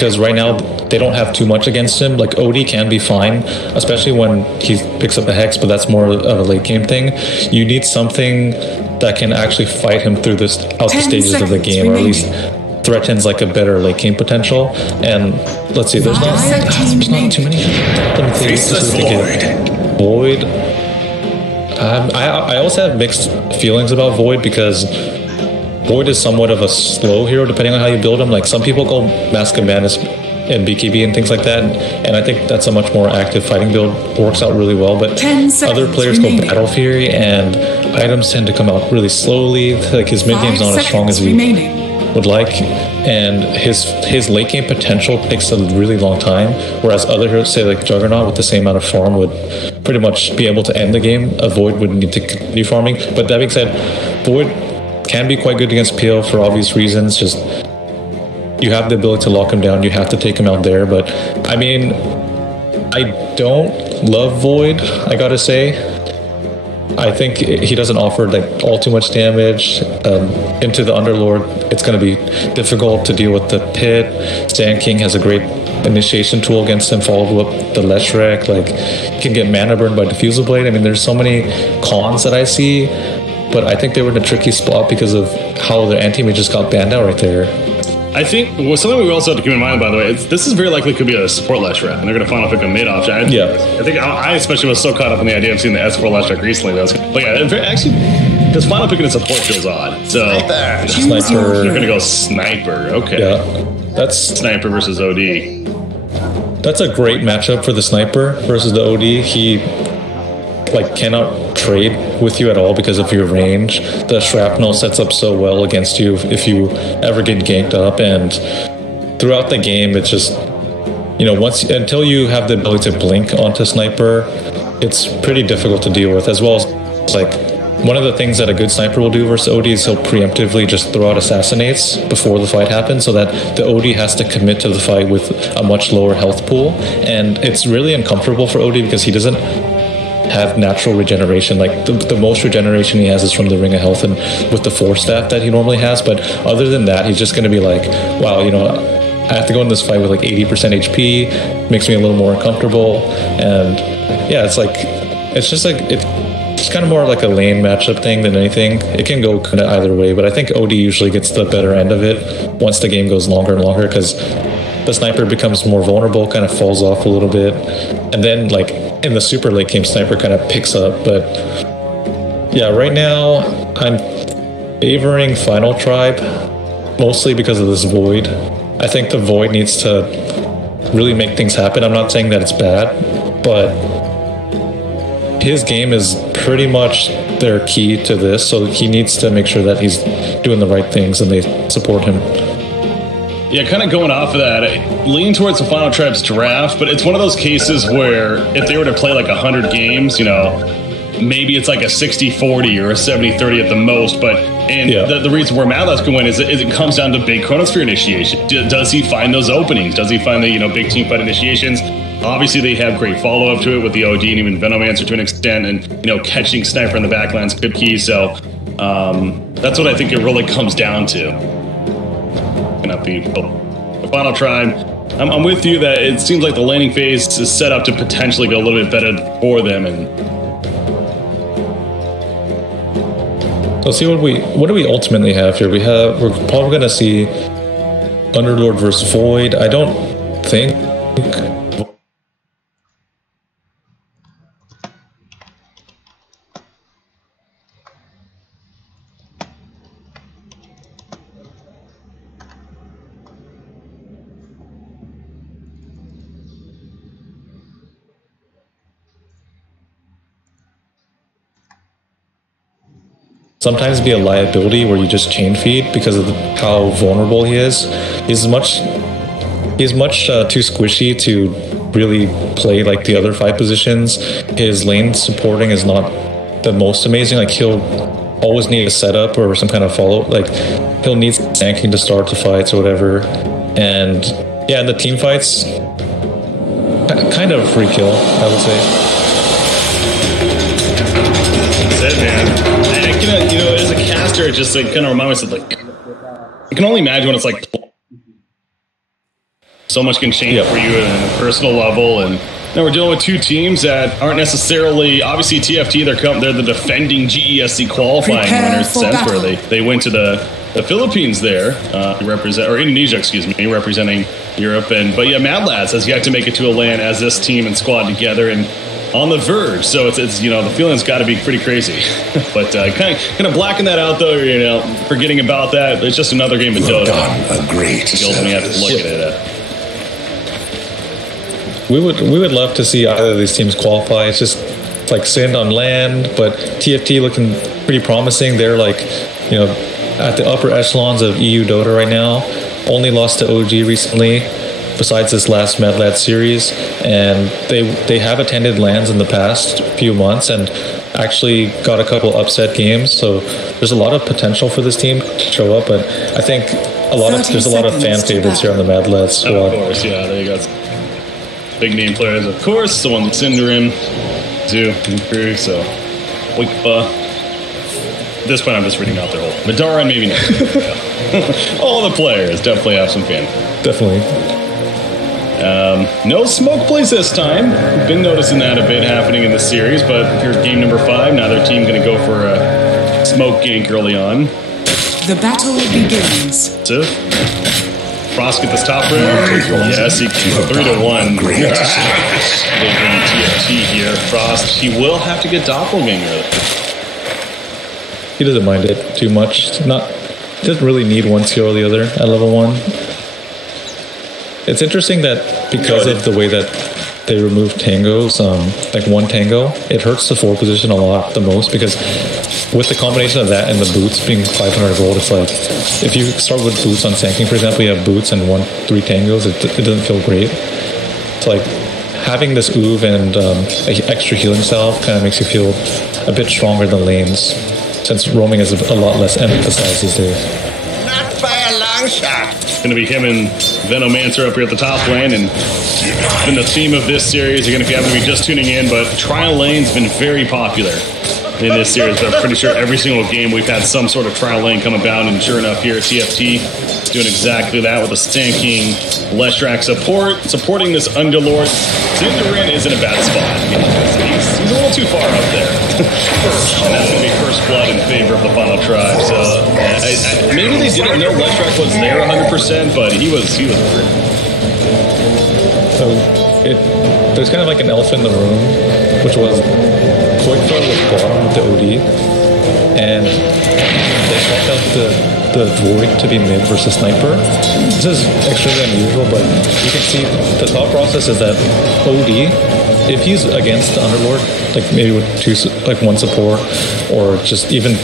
because right now they don't have too much against him. Like OD can be fine, especially when he picks up a Hex, but that's more of a late game thing. You need something that can actually fight him through this out the stages of the game, or at least threatens like a better late game potential. And let's see, there's not too many. Let me think. Void. I also have mixed feelings about Void, because Void is somewhat of a slow hero depending on how you build him. Like some people go Mask of Madness and BKB and things like that, and I think that's a much more active fighting build, works out really well. But other players go Battle Fury, and items tend to come out really slowly. Like his mid game's not as strong as we would like, and his late game potential takes a really long time, whereas other heroes, say like Juggernaut with the same amount of farm, would pretty much be able to end the game. A Void would need to continue farming. But that being said, Void can be quite good against PL for obvious reasons. Just you have the ability to lock him down, you have to take him out there. But I mean, I don't love Void, I gotta say. I think he doesn't offer like all too much damage. Into the Underlord, it's going to be difficult to deal with the Pit. Sand King has a great initiation tool against him, followed up the Leshrac. Like, you can get mana burned by Diffusal Blade. I mean, there's so many cons that I see, but I think they were in a tricky spot because of how their anti-mage just got banned out right there. I think something we also have to keep in mind, by the way, this is very likely could be a support Leshrac, and they're going to final pick a mid option. I think I especially was so caught up in the idea of seeing the S4 Leshrac recently. But yeah, actually, because final picking a support feels odd. So Sniper. They're going to go Sniper. Okay. Yeah, that's Sniper versus OD. That's a great matchup for the Sniper versus the OD. He like cannot trade with you at all because of your range. The Shrapnel sets up so well against you if you ever get ganked up, and throughout the game it's just, you know, until you have the ability to blink onto Sniper, it's pretty difficult to deal with. As well as like one of the things that a good sniper will do versus OD is he'll preemptively just throw out assassinates before the fight happens, so that the OD has to commit to the fight with a much lower health pool, and it's really uncomfortable for OD because he doesn't have natural regeneration. Like the most regeneration he has is from the Ring of Health and with the Force Staff that he normally has, but other than that he's just going to be like, wow, you know, I have to go in this fight with like 80% HP, makes me a little more uncomfortable. And yeah, it's like, it's just like, it's kind of more like a lane matchup thing than anything. It can go kind of either way, but I think OD usually gets the better end of it once the game goes longer and longer, because the Sniper becomes more vulnerable, kind of falls off a little bit, and then like in the super late game, Sniper kind of picks up. But yeah, right now I'm favoring Final Tribe mostly because of this Void. I think the Void needs to really make things happen. I'm not saying that it's bad, but his game is pretty much their key to this, so he needs to make sure that he's doing the right things and they support him. Yeah, kind of going off of that, leaning towards the Final Tribe's draft, but it's one of those cases where if they were to play like 100 games, you know, maybe it's like a 60-40 or a 70-30 at the most. But the reason where Mathleth's going is it comes down to big Chronosphere initiation. Does he find those openings? Does he find the, you know, big team fight initiations? Obviously, they have great follow-up to it with the OD and even Venomancer to an extent, and, you know, catching Sniper in the backline's good key. So that's what I think it really comes down to. The Final Tribe, I'm with you that it seems like the laning phase is set up to potentially go a little bit better for them. And so see what do we ultimately have here? We're probably going to see Underlord versus Void. I don't think. Sometimes be a liability where you just chain feed because of how vulnerable he is. He's much too squishy to really play like the other 5 positions. His lane supporting is not the most amazing. Like he'll always need a setup or some kind of follow. Like he'll need tanking to start the fights or whatever. And yeah, in the team fights, kind of a free kill, I would say. That's it, man. You know, as a caster, it just like kind of reminds me of like, I can only imagine what it's like. So much can change for you at a personal level, and now we're dealing with two teams that aren't necessarily, obviously TFT, they're the defending GESC qualifying winners, sense where they went to the Philippines there, or Indonesia, excuse me, representing Europe. But yeah, Mad Lads has yet to make it to a LAN as this team and squad together, and on the verge. So it's the feeling's got to be pretty crazy. But kind of blacking that out though, forgetting about that. It's just another game of Dota. Done a great you ultimately have to look at it. We would love to see either of these teams qualify. It's just like Sind on land, but TFT looking pretty promising. They're at the upper echelons of EU Dota right now. Only lost to OG recently, besides this last Mad Lad series, and they have attended LANs in the past few months and actually got a couple upset games. So there's a lot of potential for this team to show up. But I think there's a lot of fan favorites here on the Mad Lad squad. Of course, yeah, there you go. Big name players, of course. The one like Cinderin, Zoo, and crew. So, at this point, I'm just reading out their whole Madara and maybe not. All the players definitely have some fan. Definitely. No smoke plays this time. We've been noticing that a bit happening in the series, but here's game number 5. Now their team going to go for a smoke gank early on. The battle begins. Frost get this top round. Yes, he 3-1. Great. TFT here. Frost, he will have to get doppelganger. He doesn't mind it too much. Doesn't really need one skill or the other at level 1. It's interesting that because of the way that they remove tangos, like one tango, it hurts the 4 position a lot the most, because with the combination of that and the boots being 500 gold, it's like if you start with boots on Sanking, for example, you have boots and 3 tangos, it doesn't feel great. It's like having this oov and extra healing salve kind of makes you feel a bit stronger than lanes, since roaming is a lot less emphasized these days. Not by a long shot. Going to be him and Venomancer up here at the top lane, and been the theme of this series. You're going to have to be just tuning in, but trial lane's been very popular in this series. But I'm pretty sure every single game we've had some sort of trial lane come about, and sure enough, here at TFT, it's doing exactly that with a stanking Leshrac supporting this Underlord. Cinderin is in a bad spot. He's a little too far up there. And that's going to be first blood in favor of the final tribe. So maybe they didn't know Leshrac was there 100%, but he was. So there's kind of like an elephant in the room, which was Quickthrow was bottom with the OD, and they swapped out the Void to be mid versus Sniper. This is extremely unusual, but you can see the thought process is that OD, if he's against the Underlord, like maybe with one support or just even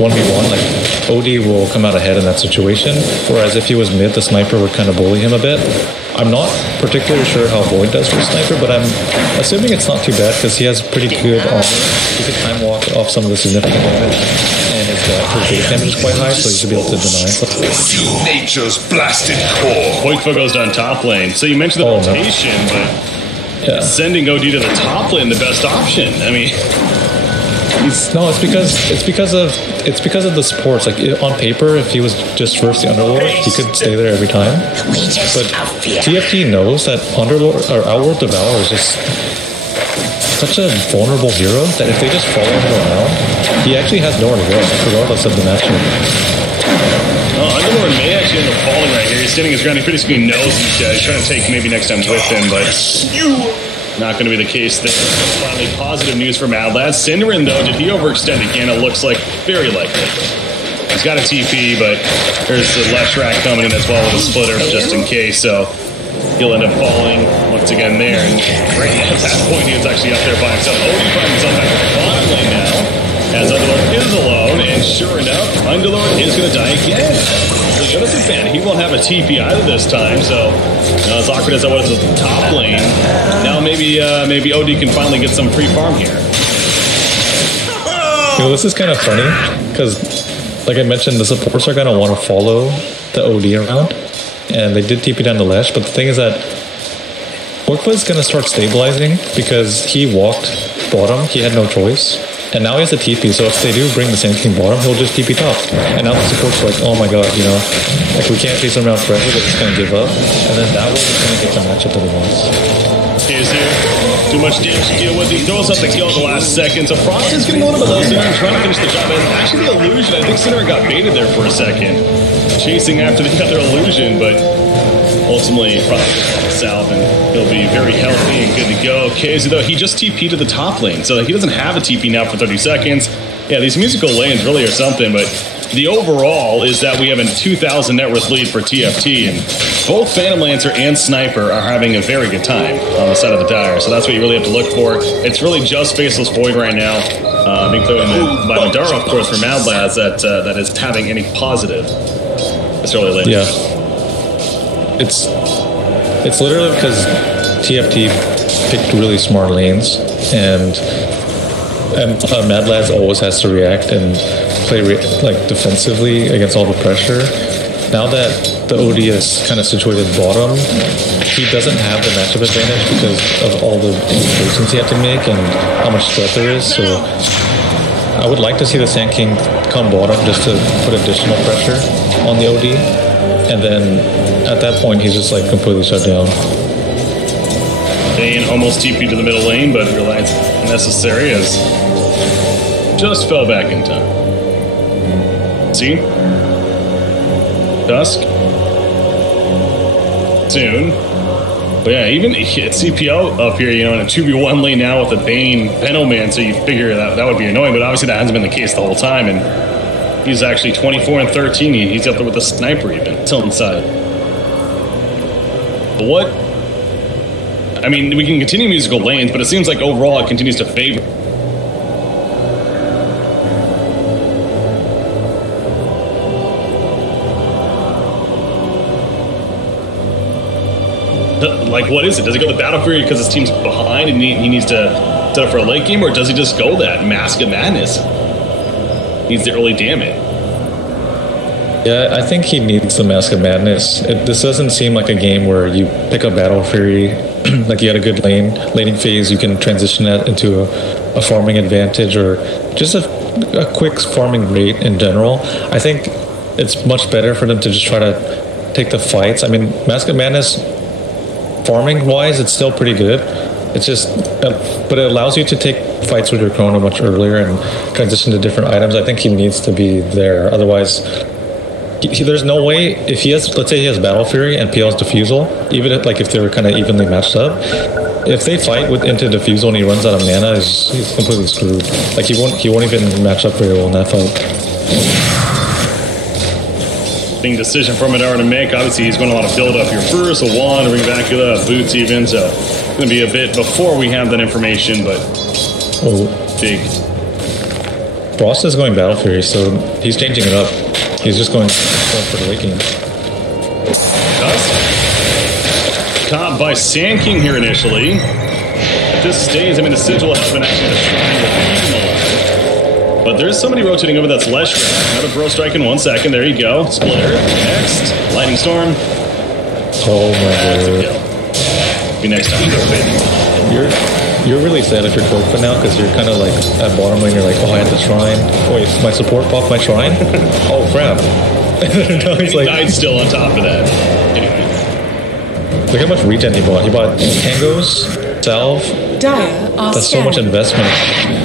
1v1, like OD will come out ahead in that situation. Whereas if he was mid, the Sniper would kind of bully him a bit. I'm not particularly sure how Void does for Sniper, but I'm assuming it's not too bad because he has pretty good armor. He can time walk off some of the significant damage, and his base damage is quite high, so he should be able to deny. Nature's blasted core. Poikfo goes down top lane. So you mentioned the rotation, but sending OD to the top lane the best option. I mean, it's because of the supports. Like on paper, if he was just first the Underlord, he could stay there every time. But TFT knows that Underlord or Outworld Devour is just such a vulnerable hero that if they just follow him around, he actually has nowhere to go, regardless of the matchup. Underlord may actually end up falling right here. He's standing his ground. He pretty soon knows he's trying to take maybe next time with him, but not going to be the case there. Finally, positive news for Mad Lads. Cinderin, though, did he overextend again? It looks like very likely. He's got a TP, but there's the Leshrac coming in as well with a splitter just in case, so he'll end up falling once again there. And at that point, he was actually up there by himself. Oh, he finds himself back in the bottom lane now, as Underlord is alone, and sure enough, Underlord is going to die again. So the innocent fan, he won't have a TP either this time, so as awkward as that was at the top lane, now maybe OD can finally get some free farm here. This is kind of funny, because like I mentioned, the supports are going to want to follow the OD around, and they did TP down the Lesh, but the thing is that Poikfo is going to start stabilizing because he walked bottom, he had no choice. And now he has the TP, so if they do bring the Sand King bottom, he'll just TP top. And now the support's like, oh my god, you know, like we can't chase him around forever, they're just gonna give up. And then that way he's gonna get the matchup that he wants. Here's here. Too much damage to deal with. He throws up the kill at the last second. So Frost is getting a little bit low Sinner and trying to finish the job. And actually the illusion, I think Sinner got baited there for a second. Chasing after the other illusion, but ultimately Frost gets south and he'll be very healthy and good to go. KZ though, he just TP'd to the top lane. So he doesn't have a TP now for 30 seconds. Yeah, these musical lanes really are something, but the overall is that we have a 2,000 net worth lead for TFT, and both Phantom Lancer and Sniper are having a very good time on the side of the Dire, so that's what you really have to look for. It's really just Faceless Void right now, being played by Madara, of course, for Mad Lads, that is having any positive this early lane. Yeah. It's literally because TFT picked really smart lanes, and Mad Lads always has to react and play defensively against all the pressure. Now that the OD is kind of situated bottom, he doesn't have the matchup advantage because of all the rotations he had to make and how much threat there is. So I would like to see the Sand King come bottom just to put additional pressure on the OD, and then at that point he's just like completely shut down. Bane almost TP to the middle lane, but realized unnecessary as just fell back in time. See? Dusk. Soon. But yeah, even it's CPL up here, you know, in a 2v1 lane now with a Bane Penoman, so you figure that would be annoying, but obviously that hasn't been the case the whole time, and he's actually 24 and 13. He's up there with a Sniper even, still inside. But what? I mean, we can continue musical lanes, but it seems like overall it continues to favor. Like, what is it? Does he go the Battle Fury because his team's behind and he needs to set up for a late game, or does he just go that Mask of Madness? Needs the early damage. Yeah, I think he needs the Mask of Madness. This doesn't seem like a game where you pick up Battle Fury, like you had a good laning phase, you can transition that into a farming advantage or just a quick farming rate in general. I think it's much better for them to just try to take the fights. I mean, Mask of Madness, farming wise, it's still pretty good. It's just, but it allows you to take fights with your Chrono much earlier and transition to different items. I think he needs to be there. Otherwise, there's no way, if he has, let's say he has Battle Fury and PL's Diffusal, even if they were kind of evenly matched up, if they fight into Diffusal and he runs out of mana, he's completely screwed. Like he won't even match up very well in that fight. Big decision for Madara to make. Obviously, he's going to want to build up your first, a wand, bring back boots even. So it's going to be a bit before we have that information, but big. Frost is going Battle Fury, so he's changing it up. He's just going for the late game. Caught by Sand King here initially. At this stage, I mean, the sigil has been actually the triangle. But there's somebody rotating over that's Leshrac. Another Bro Strike in 1 second. There you go. Splitter. Next. Lightning Storm. Oh my god. Be next time. You're really sad if you're Kofa now because you're kind of like at bottom lane. You're like, oh, I had the shrine. Wait, my support popped my shrine? Oh crap. No, he's like, died still on top of that. Anyway. Look how much regen he bought. He bought Tangos, Salve. Dire are That's so much investment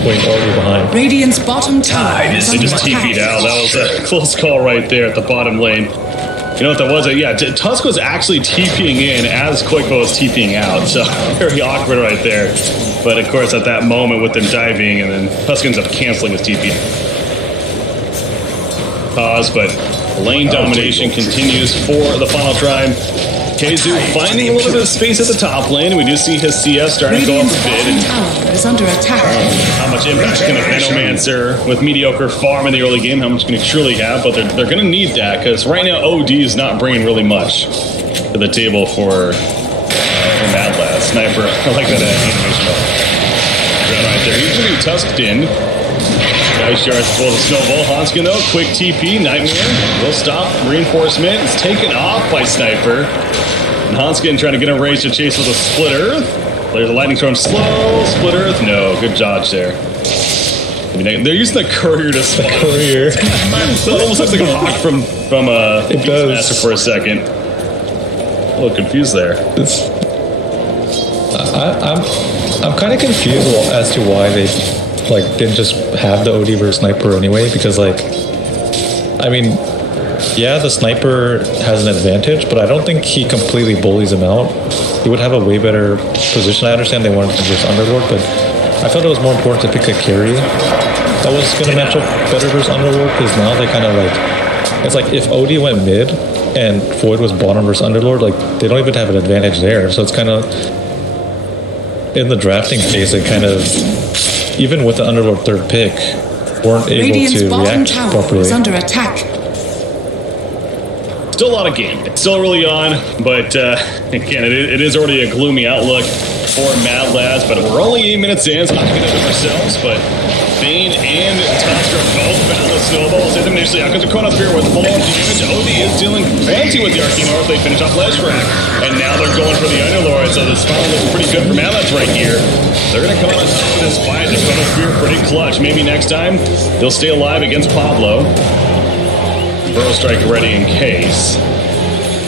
waiting already behind. Radiant's bottom tower. They just TP'd out. That was a close call right there at the bottom lane. You know what that was? Yeah, Tusk was actually TPing in as Koipo was TPing out. So very awkward right there. But of course, at that moment with them diving, and then Tusk ends up canceling his TP. Pause, but lane domination continues for the final tribe. KZU finding a little bit of space at the top lane. We do see his CS starting to go up a bit. And is under attack. How much impact can a Venomancer with mediocre farm in the early game? How much can he truly have? But they're going to need that because right now OD is not bringing really much to the table for Mad Lad. Sniper, I like that animation. Right there. He's going to be tusked in. Nice yards as well as a snowball. Hanskin though, quick TP, Nightmare. Will stop. Reinforcement is taken off by Sniper. And Hanskin trying to get a race to chase with a Split Earth. There's a Lightning Storm slow. Split Earth, no. Good dodge there. They're using the courier to spawn. The courier. That almost looks like a hawk from It does. Master for a second. A little confused there. I'm kind of confused as to why they didn't just have the OD versus sniper anyway, because I mean, yeah, the sniper has an advantage, but I don't think he completely bullies him out. He would have a way better position. I understand they wanted to just Underlord, but I felt it was more important to pick a carry that was going to match up better versus Underlord, because now they kind of it's like if OD went mid and Void was bottom versus Underlord, they don't even have an advantage there. So it's kind of, in the drafting phase, they kind of, even with the Underlord third pick, weren't able to react properly. Is under attack. Still a lot of game. It's still early on, but again, it is already a gloomy outlook for Mad Lads, but we're only 8 minutes in, so not to get ahead of ourselves, but Bane and Tusk are both battle snowballs. Hit them initially out comes a Chronosphere with full-on damage. OD is dealing plenty with the Arcane Orb. They finish off Ledge Rack, and now they're going for the Underlord, so this final looking pretty good for Mad Lads right here. They're going to come out on top of this fight. The Chronosphere pretty clutch. Maybe next time they'll stay alive against Pablo. Burrow Strike ready in case.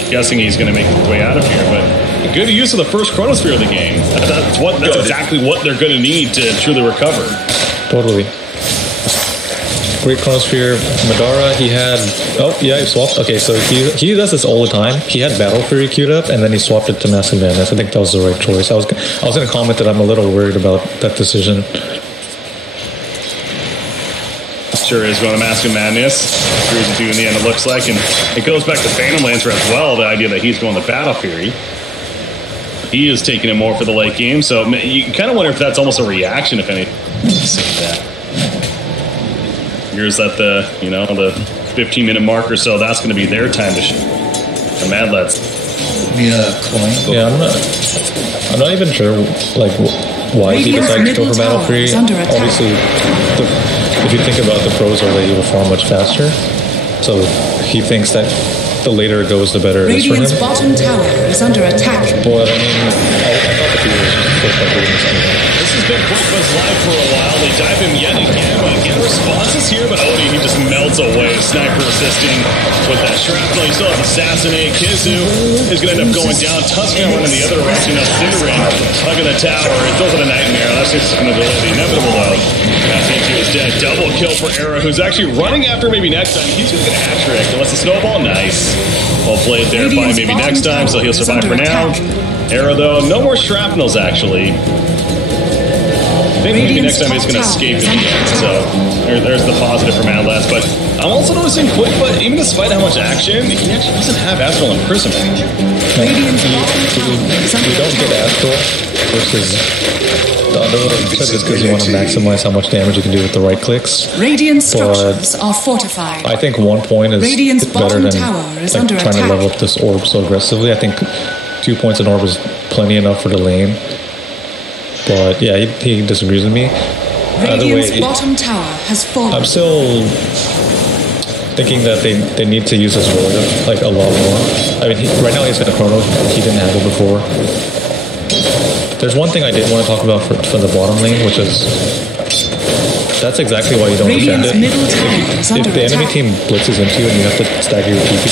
Guessing he's going to make his way out of here, but good use of the first Chronosphere of the game. That's exactly what they're going to need to truly recover. Totally. Great Chronosphere. Madara, he had... Oh, yeah, he swapped. Okay, so he does this all the time. He had Battle Fury queued up, and then he swapped it to Massive Madness. I think that was the right choice. I was going to comment that I'm a little worried about that decision. Sure is going to Massive Madness. Screws it in the end, it looks like. And it goes back to Phantom Lancer as well, the idea that he's going to Battle Fury. He is taking it more for the late game, so you kind of wonder if that's almost a reaction, if anything. Here's that the 15-minute mark or so. That's going to be their time to shoot. The Mad Lads. Yeah, I'm not even sure why he decided to go for Battle Fury. Obviously, if you think about the pros early, he will farm much faster. So he thinks that the later it goes, the better it is for him. Radiant's bottom tower is under attack. But I mean, I thought the Peter was just supposed to doing this anyway. This has been Quick Buzz live for a while. They dive him yet again, but again, responses here, but Odie, he just melts away. Sniper assisting with that shrapnel. He still has Assassinate. Kizu is going to end up going down. Tusk going to run in the other direction. Now Cinderin hugging the tower. It throws in a Nightmare. That's just going to delay the inevitable, though. T2 is dead. Double kill for Era, who's actually running after maybe next time. He's going to get a hat trick. Unless the snowball, nice. Well played there by maybe next time, so he'll survive for now. Era, though, no more shrapnels, actually. I think maybe next time he's going to escape in the end, so there's the positive for Mad Lads. But I'm also noticing Quick, but even despite how much action, he actually doesn't have Astral Imprisonment. We don't get Astral versus the Underlord just because you want to maximize how much damage you can do with the right clicks. Radiant structures are fortified. I think 1 point is Radiant's better than trying to level up this orb so aggressively. I think 2 points in orb is plenty enough for the lane. But yeah, he disagrees with me. Radiant's bottom tower has fallen. I'm still thinking that they need to use this Void a lot more. I mean, right now he's got a Chrono. He didn't have it before. There's one thing I did want to talk about for the bottom lane, which is that's exactly why you don't defend it. If the enemy team blitzes into you and you have to stagger your TP,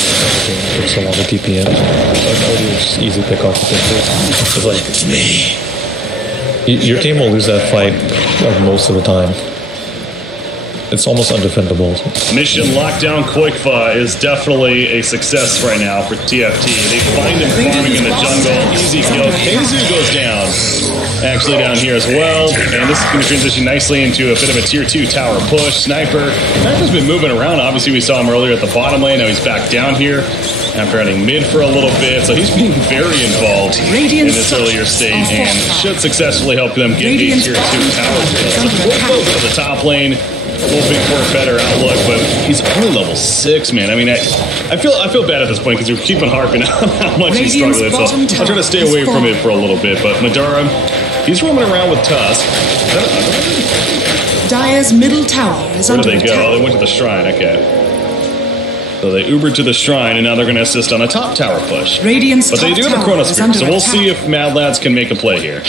for so long to TP in, OD is just easy pick off the it's me. Your team will lose that fight most of the time. It's almost undefendable. Mission Lockdown Quickfa is definitely a success right now for TFT. They find him farming in the jungle. Easy kill. Keizu goes down. Actually down here as well. And this is going to transition nicely into a bit of a tier 2 tower push. Sniper's been moving around. Obviously, we saw him earlier at the bottom lane. Now he's back down here after running mid for a little bit. So he's being very involved in this earlier stage and should successfully help them get a tier 2 tower kill. So Quickfa to the top lane. A little bit for a better outlook, but he's only level 6, man. I mean, I feel bad at this point because we're keeping harping on how much he's struggling. So I'll try to stay away from it for a little bit. But Madara, he's roaming around with Tusk. Dire's middle tower is under attack. Where did they go? Oh, they went to the shrine. Okay. So they Ubered to the shrine, and now they're going to assist on a top tower push. But they do have a Chronosphere, so we'll see if Mad Lads can make a play here.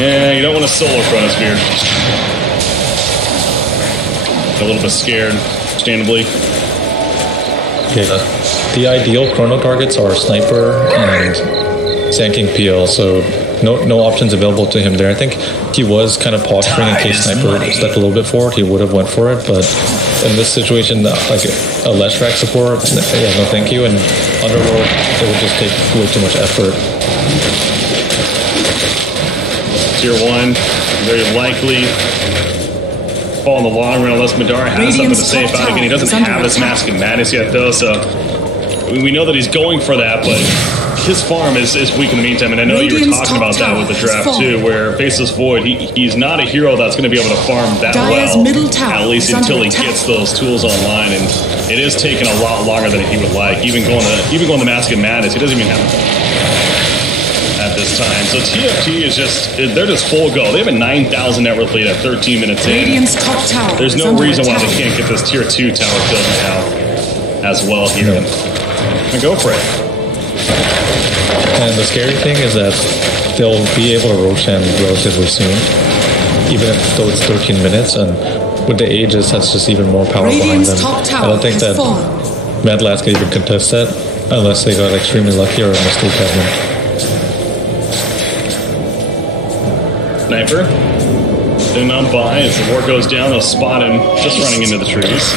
Yeah, you don't want to solo Chronosphere. A little bit scared, understandably. Yeah, the ideal chrono targets are Sniper and Sand PL, so no options available to him there. I think he was kind of posturing in case Sniper stepped a little bit forward. He would have went for it, but in this situation, like a Leshrac support, yeah, no thank you. And Underworld, it would just take way too much effort. Tier 1, very likely fall in the long run unless Madara has something to say about it. Again, he doesn't have his Mask of Madness yet, though, so we know that he's going for that, but his farm is weak in the meantime, and I know you were talking about that with the draft too, where Faceless Void, he's not a hero that's going to be able to farm that well, at least until he gets those tools online, and it is taking a lot longer than he would like. Even going the Mask of Madness, he doesn't even have at this time. So TFT is they're just full go. They have a 9,000 net worth lead at 13 minutes in. There's no reason why they can't get this tier 2 tower killed now as well here. And go for it. And the scary thing is that they'll be able to Roshan relatively soon, even though it's 13 minutes, and with the Aegis, that's just even more power behind them. I don't think that Mad Lads can even contest that unless they got extremely lucky or a mistake happening. Sniper. Then on by as the war goes down, they'll spot him just running into the trees.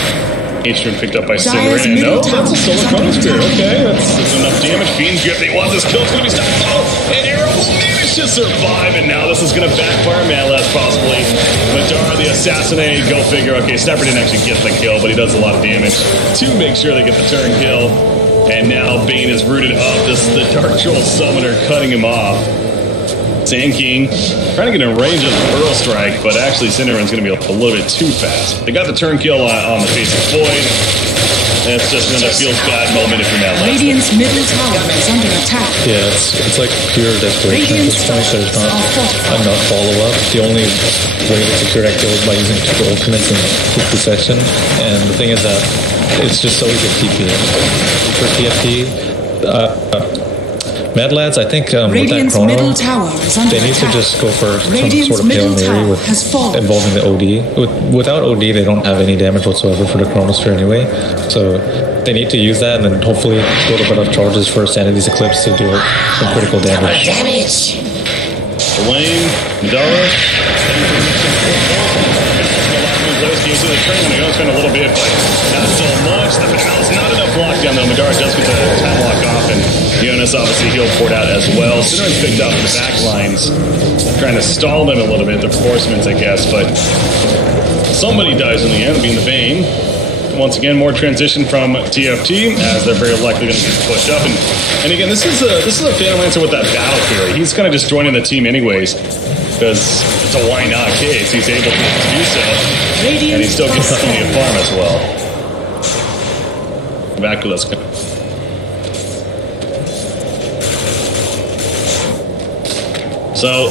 H-Stream picked up by Cinder, and no, that's a Solar Chronosphere. Okay, that's enough damage. Fiend's Grip, they want this kill, it's going to be stopped. Oh, and Arrow will manage to survive, and now this is going to backfire Madlass possibly. Madara, the Assassinate, go figure. Okay, Sniper didn't actually get the kill, but he does a lot of damage to make sure they get the turn kill. And now Bane is rooted up. This is the Dark Troll Summoner cutting him off. Sand King trying to get in range of the Pearl Strike, but actually Cinderon's going to be a little bit too fast. They got the turn kill on the Faceless Void. It's just another feels bad moment if you're Madlass. Radiant's middle tower is under attack. Yeah, it's like pure desperation at this point. There's not enough follow-up. The only way to secure that kill is by using 2 ultimates in quick succession. And the thing is that it's just so easy to TP for TFT. Mad Lads, I think with that chrono, they need to just go for some sort of Hail Mary involving the OD. Without OD, they don't have any damage whatsoever for the Chronosphere anyway. So they need to use that and then hopefully build a bit of charges for Sanity's Eclipse to do some critical damage. Elaine, Madara. The train they don't spend a little bit, but not so much. The battle's not enough lockdown though. Madara does get the time lock off, and Jonas obviously he'll port out as well. Cinderon's picked up the back lines, trying to stall them a little bit, the reinforcements, I guess, but somebody dies in the end, being the Bane. Once again, more transition from TFT, as they're very likely going to get pushed up. And again, this is a Phantom Lancer with that battle fury. He's kind of just joining the team anyways, because it's a why not case. He's able to do so, and he still gets plenty of farm as well. Back to let's go. So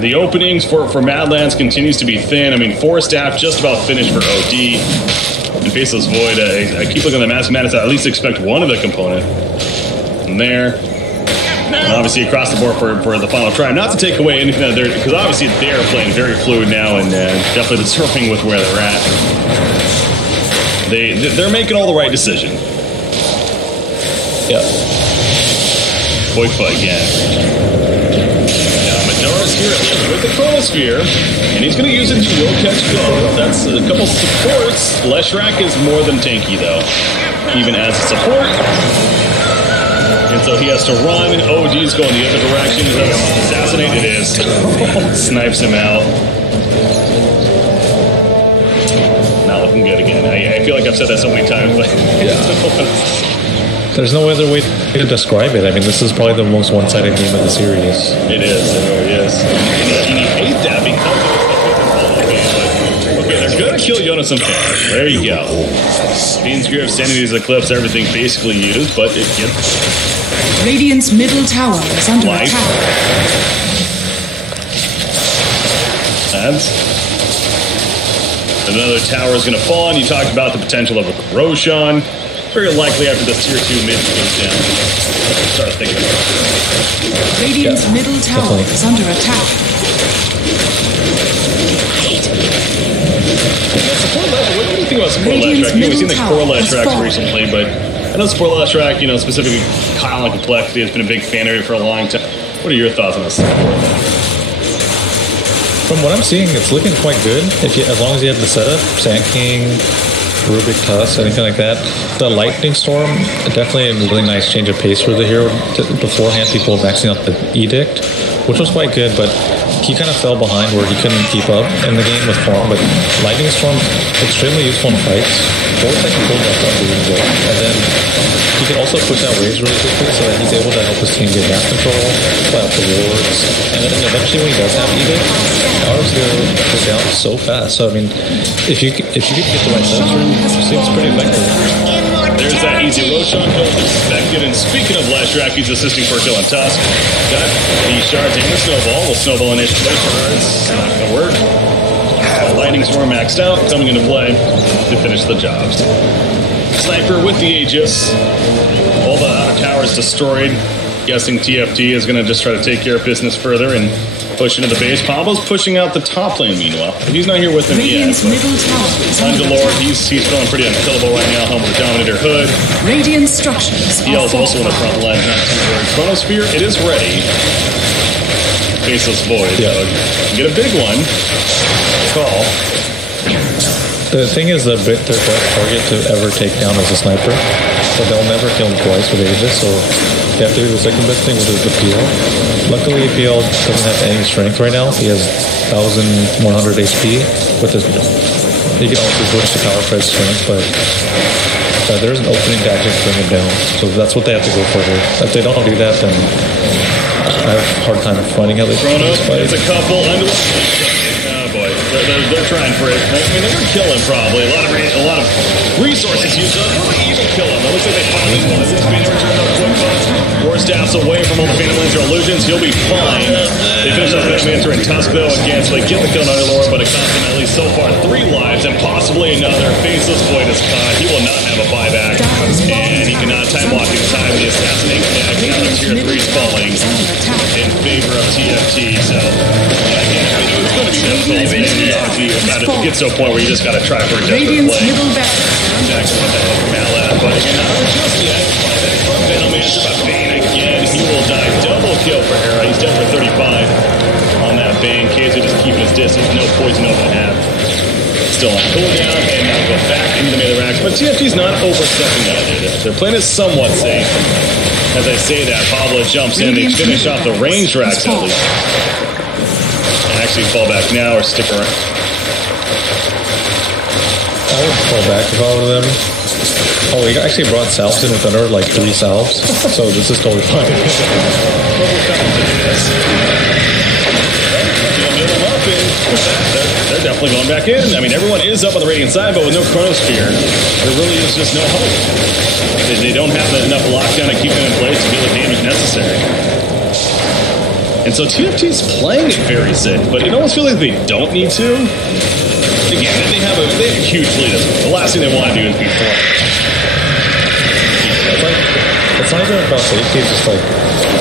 the openings for Madlands continues to be thin. I mean, 4 staff just about finished for OD. And Faceless Void, I keep looking at the Mask of Madness. I at least expect one of the component. And there. And obviously across the board for the final try. Not to take away anything that they're... Because obviously they're playing very fluid now and definitely deserving with where they're at. They're making all the right decision. Yeah. Void fight again. Madara's here with the Chronosphere, and he's going to use it to will catch both. That's a couple supports. Leshrac is more than tanky, though, even as a support. And so he has to run. OG's going the other direction. Is that assassinate? It is. Snipes him out. Not looking good again. I feel like I've said that so many times, but yeah. There's no other way to describe it. I mean, this is probably the most one-sided game of the series. It is. It really is. And you hate that because okay, they're going to kill Jonas and Fan. There you go. Fiend's Grip, Sanity's Eclipse, everything basically used, but it gets... Radiant's middle tower is under attack. That's... Another tower is going to fall, and you talked about the potential of a corrosion. Very likely after this tier 2 mid goes down. Start thinking about it. Radiant's middle tower is under attack. Support last, what do you think about support last track? We've seen the core last track recently, but I know support last track, specifically Kyle and Complexity has been a big fan of it for a long time. What are your thoughts on this? From what I'm seeing, it's looking quite good. As long as you have the setup, Sand King, Rubik Tusk, anything like that. The Lightning Storm, definitely a really nice change of pace for the hero. Beforehand, people were maxing out the Edict, which was quite good, but he kind of fell behind where he couldn't keep up in the game with form. But Lightning Storm, extremely useful in fights. Both I can pull that up really good. And then he can also push out waves really quickly so that he's able to help his team get map control, play out the wards. And then eventually when he does have Edict, ours go down so fast. So I mean, if you could get the right setup, it seems pretty effective. There's that easy Roshan kill as expected. And speaking of last track, he's assisting for killing Tusk. Got the shards and the snowball. The snowball initially shards. Not gonna work. Lightning Storm maxed out, coming into play to finish the jobs. Sniper with the Aegis. All the outer towers destroyed. Guessing TFT is going to just try to take care of business further and push into the base. Pablo's pushing out the top lane meanwhile. He's not here with him yet. Mandalore, he's feeling pretty unkillable right now. Home with Dominator Hood. Radiant structures. Heal's also in the front line. Not too worried. Chronosphere, it is ready. Faceless Void. Yeah. Get a big one. Call. The thing is, their best target to ever take down is a sniper, so they'll never kill him twice with Aegis, so they have to do the second best thing, which is the PL. Luckily, PL doesn't have any strength right now. He has 1,100 HP with his. He can also switch to power price strength, but there's an opening to actually bring him down, so that's what they have to go for here. If they don't do that, then I have a hard time finding how they can fight. There's a couple under. They're trying for it. I mean, they're going to kill him probably. A lot of resources used up. Will they even kill him? It looks like they finally won. It's being returned on quick bucks. War Staff's away from all the Phantom Lancer illusions. He'll be fine. They finish up Phantom Lancer and Tusk though again, so they get the kill on Underlord, but it costs him at least so far 3 lives and possibly another. Faceless Void is caught. He will not have a buyback, and he cannot time walk in time. The assassinate count of tier 3 is falling in favor of TFT. So again, it's going to be difficult. It gets to a point where you just got to try for a different play. Jackson with that from Malad, but again, not just yet. From Phantom Lancer, but Bane again. He will die. Double kill for Hera. He's dead for 35 on that Bane. KZ just keeping his distance. No poison over half. Still on cooldown, and now go back into the melee racks. But TFT's not overstepping that. Their plan is somewhat safe. As I say that, Pablo jumps in. They finish off the range racks at least. Actually fall back now or stick around. I would fall back if I were them. Oh, we actually brought salves in with another like 3 salves, so this is totally fine. They're definitely going back in. I mean, everyone is up on the Radiant side, but with no Chronosphere, there really is just no hope. They don't have enough lockdown to keep them in place to deal the damage necessary. And so TFT's playing it very safe, but it almost feels like they don't need to. Again, they have a huge lead. The last thing they want to do is be thrown. It's not even about safety, it's just like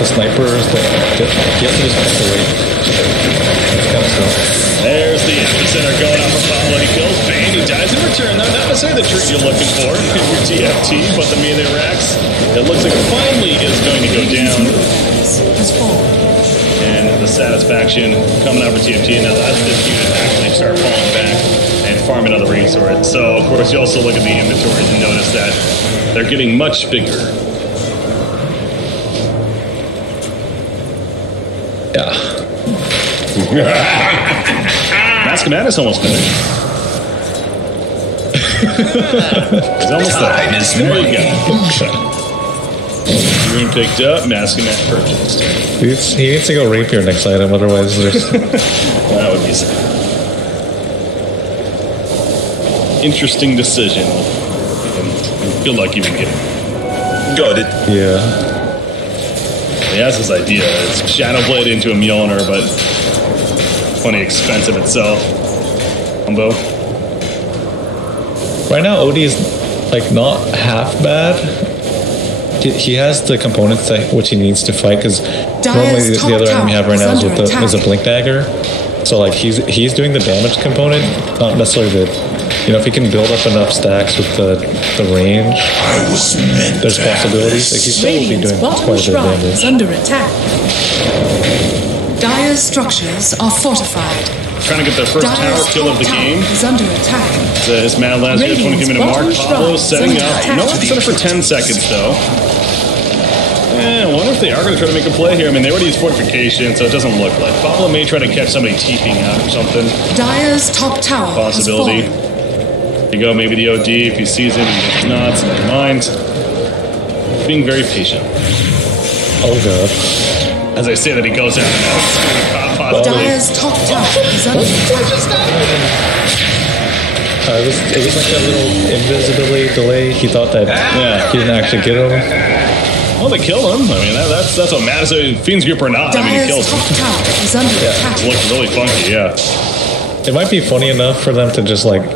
the snipers that you have to just have to wait. It's kind of stuff. There's the epicenter going off for Pablo. He kills Bane. He dies in return. Though not necessarily the treat you're looking for in your TFT, but the melee racks. It looks like finally is going to go down. And the satisfaction coming out for TFT. Now that's this unit actually start falling back and farming other resources. So of course you also look at the inventories and notice that they're getting much bigger. Yeah. Mask of Madness almost finished. It's almost there. There you go. Rune picked up, Mask of Madness purchased. He needs to go Rapier next item, otherwise there's... That would be sad. Interesting decision. And good luck even getting it. Got it. Yeah. He has his idea. It's Shadowblade into a Mjolnir, but plenty expensive itself. Combo. right now OD is like not half bad. He has the components that which he needs to fight, because normally the other enemy you have right now is a blink dagger. So like he's doing the damage component, not necessarily the. You know, if he can build up enough stacks with the range, there's possibilities. Like he still will be doing quite a bit of damage. Under attack. Dire's structures are fortified. Trying to get their first tower kill of the game. Is under attack. His Mad Last here, 20 minute mark. Pablo setting up. No one's set it for 10 seconds though. I wonder if they are going to try to make a play here. I mean, they already used fortification, so it doesn't look like. Pablo may try to catch somebody TPing out or something. Dire's top tower possibility. You go, maybe the OD, if he sees him, he's not, so never mind. Being very patient. Oh god. As I say that, he goes in. Dire's top tower is under attack. It was like that little invisibility delay. He thought that he didn't actually get him. Well, they kill him. I mean, that's what matters. Fiend's Grip or not, I mean, he kills him. Dire's top tower is under attack. It looks really funky, yeah. It might be funny enough for them to just like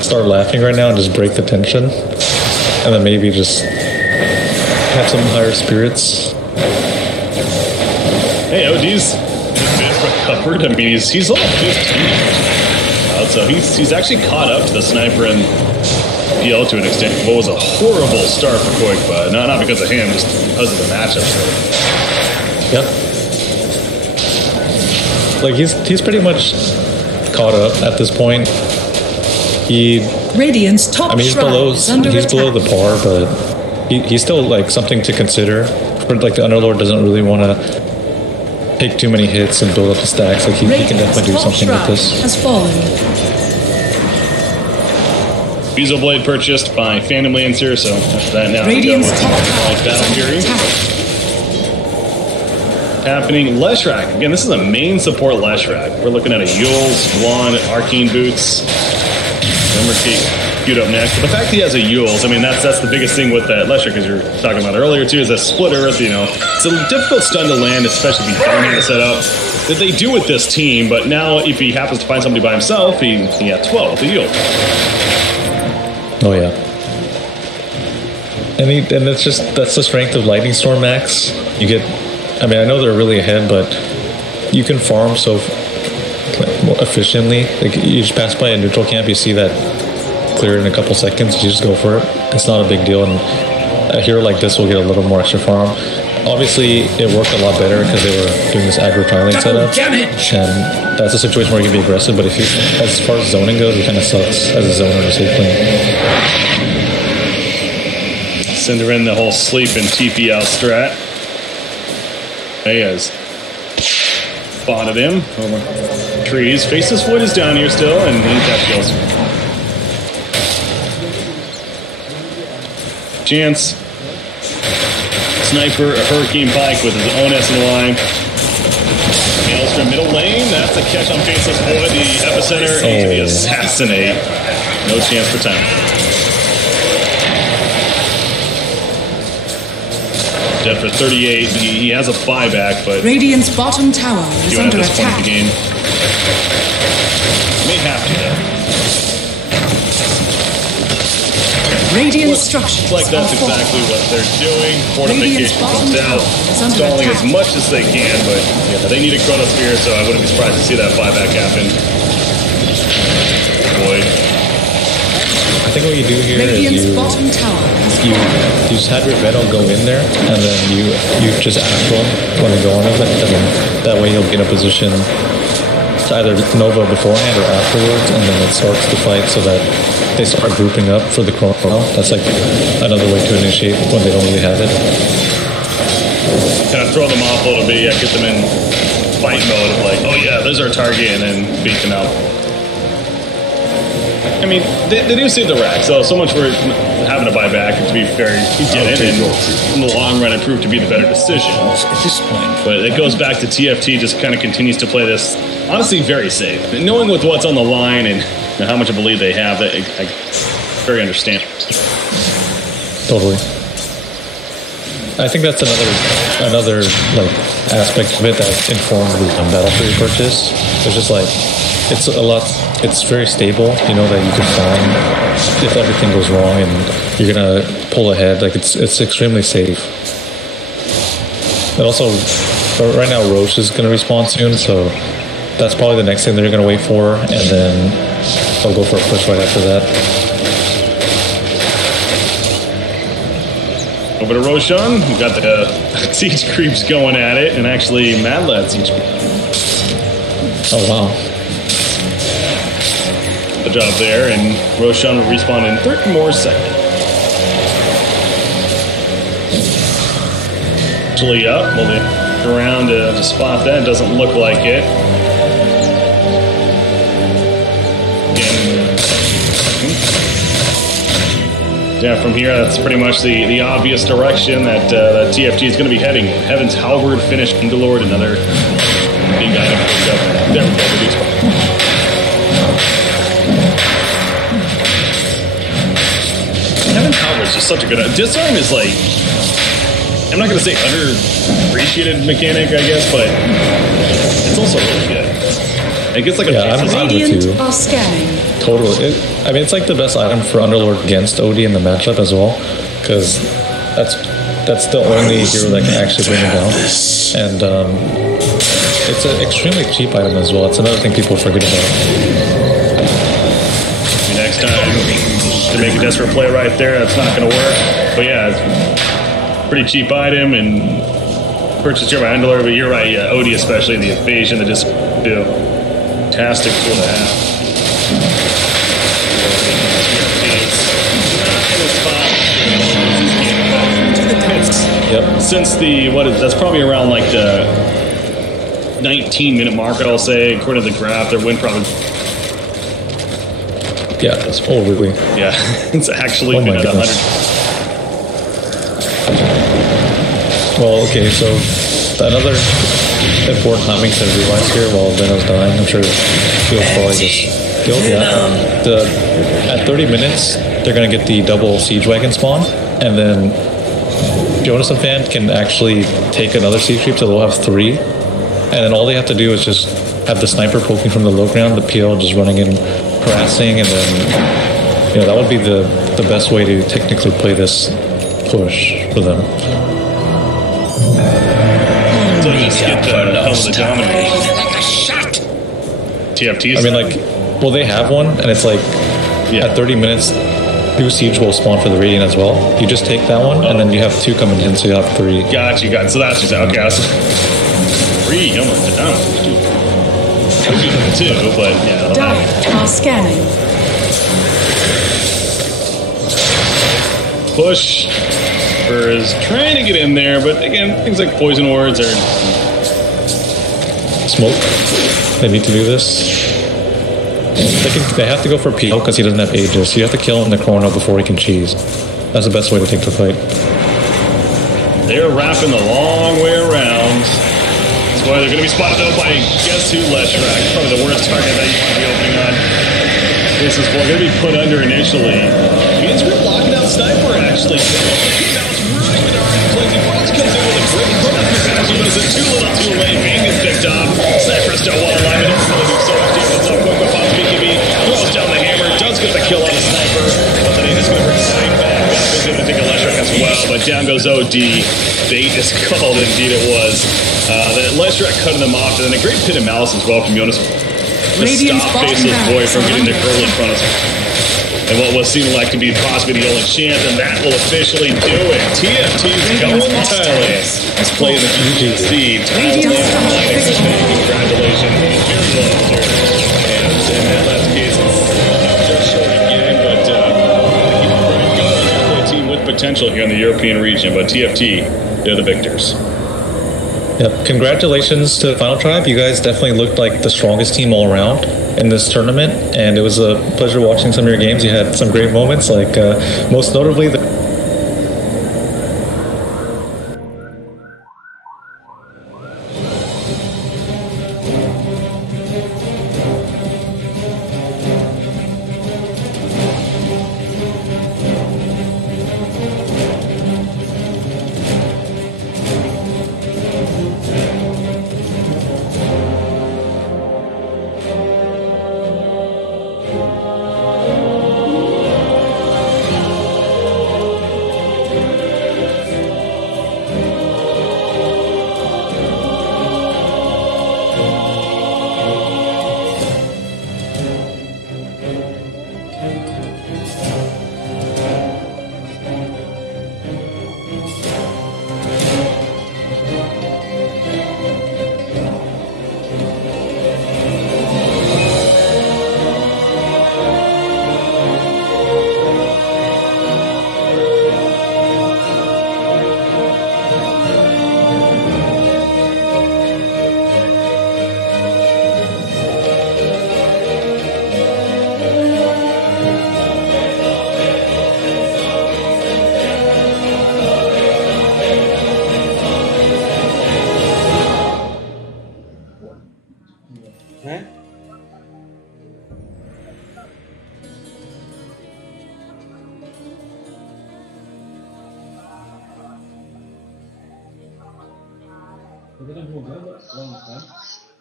start laughing right now and just break the tension, and then maybe just have some higher spirits. Hey, OD's a bit recovered. I mean, he's all 15 years old, so he's actually caught up to the sniper and PL to an extent. What was a horrible start for Koik, but not because of him, just because of the matchup. Yep. Like he's pretty much caught up at this point. Radiant's top I mean, he's below the par, but he's still like something to consider. Like the Underlord doesn't really want to take too many hits and build up the stacks. Like he can definitely do something with this. Has fallen. Bezo Blade purchased by Phantom Lands here, so after that now Radiant's top tower Battle Fury. Happening. Leshrac. Again, this is a main support Leshrac. We're looking at a Yule, Swan, Arcane Boots. Remember queued up next. But the fact that he has a Yules, I mean, that's the biggest thing with that Leshrac, as you were talking about earlier too, is that split earth, you know. It's a difficult stun to land, especially if you don't have a setup that they do with this team, but now if he happens to find somebody by himself, he has 12 with the Yule. Oh yeah. And that's the strength of Lightning Storm Max. You get, I mean, I know they're really ahead, but you can farm so more efficiently. Like you just pass by a neutral camp, you see that clear in a couple seconds, you just go for it. It's not a big deal, and a hero like this will get a little more extra farm. Obviously, it worked a lot better because they were doing this aggro tiling setup, and that's a situation where you can be aggressive. But as far as zoning goes, it kind of sucks as a zoner to safe lane. Send her in the whole sleep and TP out strat. He has spotted him over trees. Faceless Void is down here still, and he got kills. Chance. Sniper, a Hurricane Pike with his own SNY. Maelstrom middle lane. That's a catch on Faceless Void. The epicenter needs to be assassinate. No chance for time. Dead for 38. He has a buyback, but Radiant's bottom tower is under at this point attack. in the game. May have to though. Radiant structures. Like that's exactly what they're doing. Fortification comes out, stalling as much as they can, but yeah, they need a Chronosphere, so I wouldn't be surprised to see that buyback happen. Void. I think what you do here Radiant's is bottom tower is you just have your Venom go in there, and then you just astral when they go on with it, and then that way you'll be in a position to either Nova beforehand or afterwards, and then it starts the fight so that they start grouping up for the chrono. That's like another way to initiate when they don't really have it. Kind of throw them off a little bit, yeah, get them in fight mode of like, oh yeah, there's our target, and then beat them out. I mean, they do save the rack, so much for having to buy back. To be fair, he did it, and in the long run, it proved to be the better decision. At this point, but it goes back to TFT just kind of continues to play this, honestly, very safe. Knowing with what's on the line and how much of a lead they have, I very understandable. Totally. I think that's another like aspect of it that informed the Battle Fury purchase. It's just like it's a lot. It's very stable. You know that you can farm if everything goes wrong, and you're gonna pull ahead. Like it's extremely safe. And also, right now Roche is gonna respawn soon, so that's probably the next thing they're gonna wait for, and then they'll go for a push right after that. Over to Roshan. We've got the siege creeps going at it, and actually Mad Lad siege creeps. Oh wow. The job there, and Roshan will respawn in 30 more seconds. Actually up, we'll be around to spot that. Doesn't look like it. Yeah, from here, that's pretty much the obvious direction that TFT is going to be heading. Heaven's Halberd, finished Indolord, another big item picked up. There we go, reduce. Heaven's Halberd is just such a good... Disarm is like... I'm not going to say underappreciated mechanic, I guess, but it's also really good. It gets like a... Yeah, I'm with you. Are scanning. Totally. I mean, it's like the best item for Underlord against OD in the matchup as well, because that's the only hero that can actually bring him down. And it's an extremely cheap item as well. It's another thing people forget about. Next time, to make a desperate play right there, that's not going to work. But yeah, it's a pretty cheap item and purchased here by Underlord. But you're right, yeah, OD especially, the evasion, the just do. Fantastic tool to have. Yep. Since that's probably around like the 19-minute mark, I'll say, according to the graph, their win probably. Yeah, that's really. Yeah, it's actually been at 100. Well, okay, so another important timing to realize here while Venom's dying, I'm sure he'll probably just kill. Yeah. At 30 minutes, they're going to get the double siege wagon spawn, and then Jonas and Fan can actually take another siege creep, so they'll have 3. And then all they have to do is just have the sniper poking from the low ground, the PL just running in, harassing, and then that would be the best way to technically play this push for them. So just get the dominator. Like a shot. TFTs. I mean, like, well, they have one, and it's like at 30 minutes, 2 siege will spawn for the radiant as well. You just take that one, and then you have 2 coming in, so you have 3. Got you. So that's just outcast. 3, almost down. 2, but yeah. Dark are scanning. Push is trying to get in there, but again, things like poison words are smoke. They need to do this. They have to go for PO because he doesn't have Aegis. So you have to kill him in the corner before he can cheese. That's the best way to take the fight. They're wrapping the long way around. That's why they're going to be spotted though by guess who, Leshrac. Probably the worst target that you want to be opening on. This is going to be put under initially. Means we're blocking out Sniper actually. He's out running with our Cleansing Frost comes in with a great burn capacity, but it's a too little too late. Bang is picked up. Sniper still one alive, and it's going to do so much damage. So quick with Pop BKB throws down the hammer, does get the kill on the Sniper, but then he's going to bring Snipe back. He's going to take a Leshrac as well, but down goes OD. Bait is called, indeed it was. Then Leshrac cutting them off, and then a great pit of Malice as well from Jonas. To stop Faceless Boy from getting the girl in front of him. And what was seeming like to be possibly the only chance, and that will officially do it. TFT's going to Thailand. He's playing the GGC. Congratulations. And in that case, it's just short again, but definitely a team with potential here in the European region. But TFT, they're the victors. Yep. Congratulations to the Final Tribe. You guys definitely looked like the strongest team all around in this tournament, and it was a pleasure watching some of your games. You had some great moments, like most notably the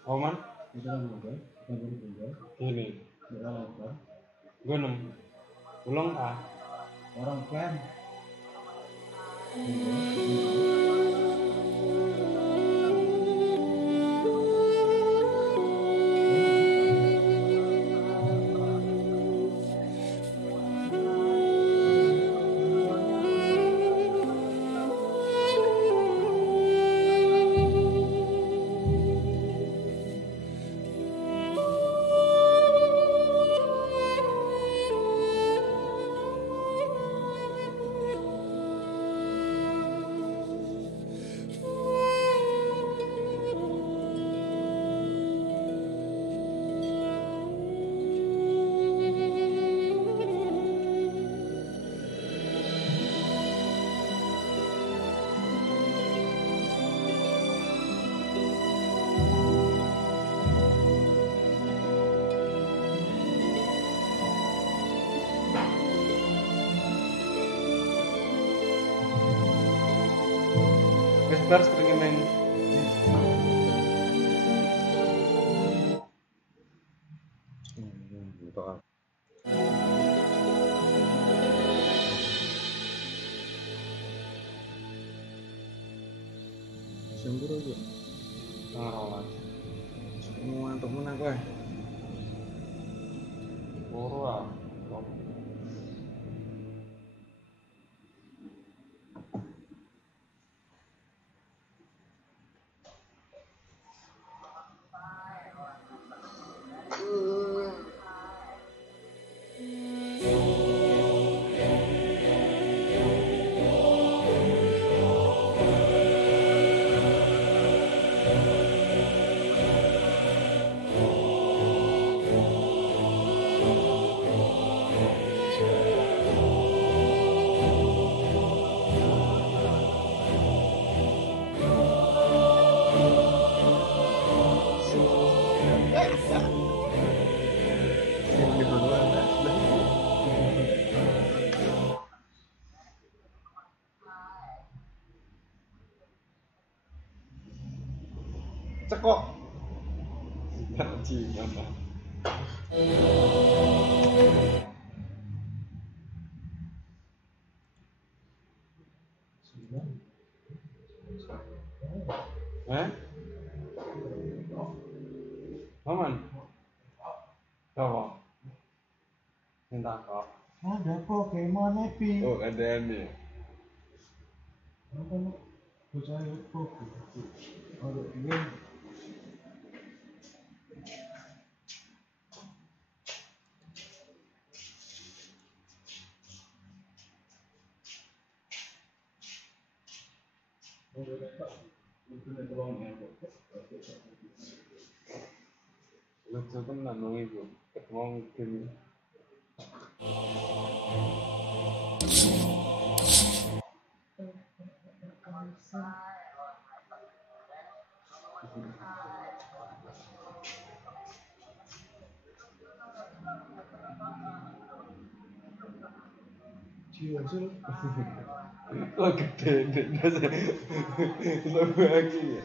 Oman? Gini. Gue belum ah. Orang kan. Terus pengen main semburu aja ngarolan semua untuk menang gue buru ah cekok gimana Aman? Apa? Minta kok. Ada Pokemon Happy. Oh, ada nih. Apa nih? Bocah Pokemon. Ada game. Lucu tenan dong itu. Ketemu game. Cium. Oh gede, lebih lagi ya.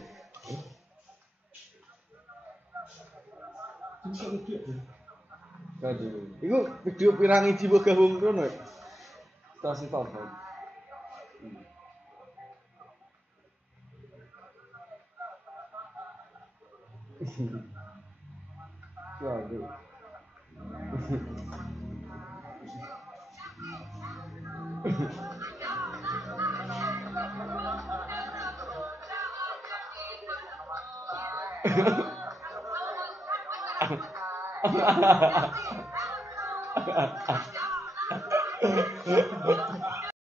Kado. Iku video pirang iji mbok gabung kono. Tas top. Waduh.